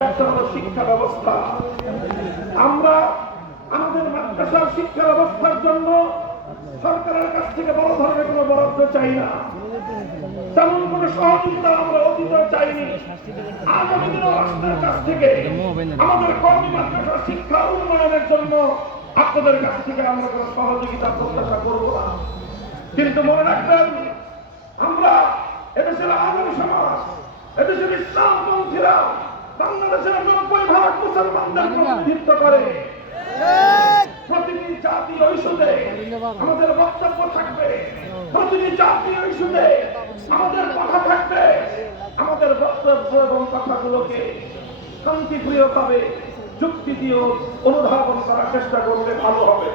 শিক্ষা ব্যবস্থা। আমরা আমাদের মাদ্রাসার শিক্ষা ব্যবস্থার জন্য সরকারের কাছ থেকে বড় ধরনের কোনো বরাদ্দ চাই না, তেমন কোন সহযোগিতা আমরা অতীতে চাইনি। আগামী দিনে রাষ্ট্রের কাছ থেকে আমাদের কওমি মাদ্রাসার শিক্ষা উন্নয়নের জন্য আপনাদের কাছ থেকে আমরা কোনো সহযোগিতা প্রত্যাশা করব না। কিন্তু মনে রাখবেন, আমরা এদেশের আগামী সমাজ, এদেশের ইসলামপন্থীরা বাংলাদেশের 90% মুসলমানদের প্রতিনিধিত্ব করে। প্রতিটি জাতীয় ইস্যুতে আমাদের বক্তব্য থাকবে, প্রতিটি জাতীয় ইস্যুতে আমাদের কথা থাকবে। আমাদের বক্তব্য এবং কথাগুলোকে শান্তিপ্রিয়ভাবে যুক্তি দিয়ে অনুধাবন করার চেষ্টা করলে ভালো হবে।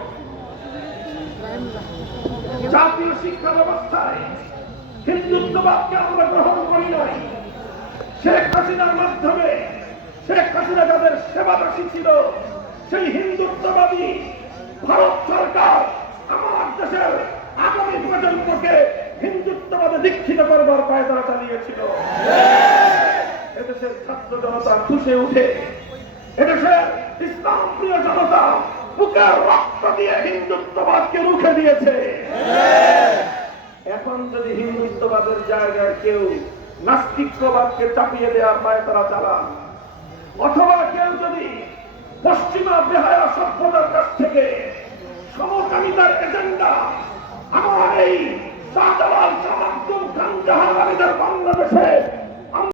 জাতীয় শিক্ষা ব্যবস্থায় হিন্দুত্ববাদকে আমরা গ্রহণ করি নাই। শেখ হাসিনার মাধ্যমে শেখ হাসিনা যাদের সেবাদাসী ছিল, সেই হিন্দুত্ববাদী ভারত সরকার আমার দেশের আগামী প্রজন্মকে হিন্দুত্ববাদে দীক্ষিত করবার পায়তারা চালিয়েছিল। এদেশের ছাত্র জনতা খুশে উঠে, এদেশের ইসলাম প্রিয় জনতা বুকের রক্ত দিয়ে হিন্দুত্ববাদকে রুখে দিয়েছে। এখন যদি হিন্দুত্ববাদের জায়গায় কেউ নাস্তিকবাদকে চাপিয়ে দেওয়ার পায়তারা চালান, অথবা কেউ যদি পশ্চিমা বেহায়া সভ্যতার কাছ থেকে সমকামিতার এজেন্ডা আমার এই শাহজালাল শাহ আব্দুল খান জাহাঙ্গীরের বাংলাদেশে